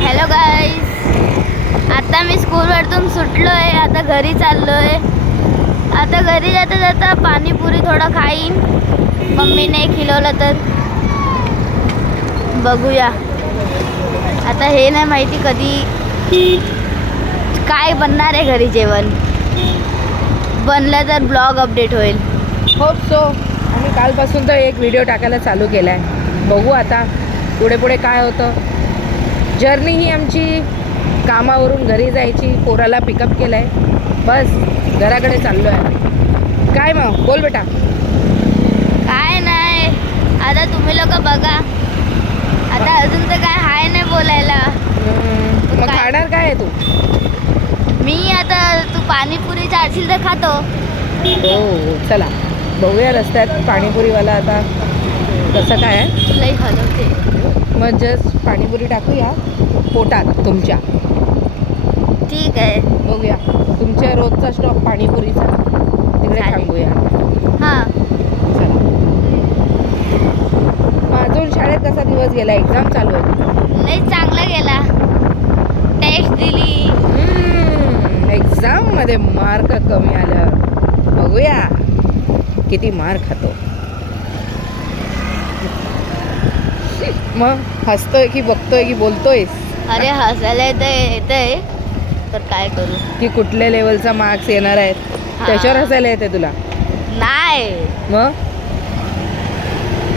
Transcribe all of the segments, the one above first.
Hello guys, आता मी स्कूलवरतून सुटलो आहे. आता घरी चाललो आहे. आता घरी जाता जाता पाणीपुरी थोडं खाईन. मम्मीने खिलवलं तर बघूया. आता हे नाही माहिती कधी काय बनणार आहे घरी जेवण. बनलं तर ब्लॉग अपडेट होईल. Hope so. आणि कालपासून तर एक व्हिडिओ टाकायला चालू केला आहे. बघू आता पुढे पुढे काय होतं. जर्नी ही आमची कामावरून घरी जायची. पोराला पिकअप केलं आहे. बस घराकडे चाललो आहे. काय मग बोल बेटा. काय नाही, आता तुम्ही लोक बघा. आता अजून तर काय हाय नाही बोलायला. मग काय? खाणार काय आहे तू? मी आता तू पाणीपुरी चालशील तर खातो. हो चला बघूया रस्त्यात पाणीपुरीवाला आता कसं काय आहे. लई हलवते. मग जस्ट पाणीपुरी टाकूया पोटात तुमच्या. ठीक आहे. बघूया तुमच्या रोजचा स्टॉप पाणीपुरीचा तिकडे चालेल. थांबूया. हां, चला. अजून शाळेत कसा दिवस गेला? एक्झाम चालू होती. लई चांगला गेला. टेस्ट दिली. एक्झाम मध्ये मार्क कमी आलं. बघूया किती मार्क खातो. मग हसतोय की बघतोय की बोलतोयस? अरे हसायला येतंय तर काय करू. की कुठल्या लेवलचा मार्क्स येणार आहेत त्याच्यावर हसायला येते तुला? नाही, मग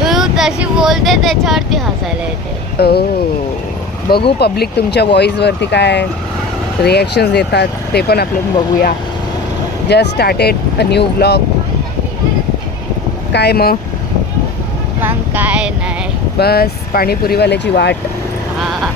तू तशी बोलते त्याच्यावरती हसायला येते. ओ बघू पब्लिक तुमच्या व्हॉइसवरती काय रिॲक्शन्स देतात ते पण आपण बघूया. Just started a new blog. काय मग काय नाही. बस पाणीपुरीवाल्याची वाट. हा.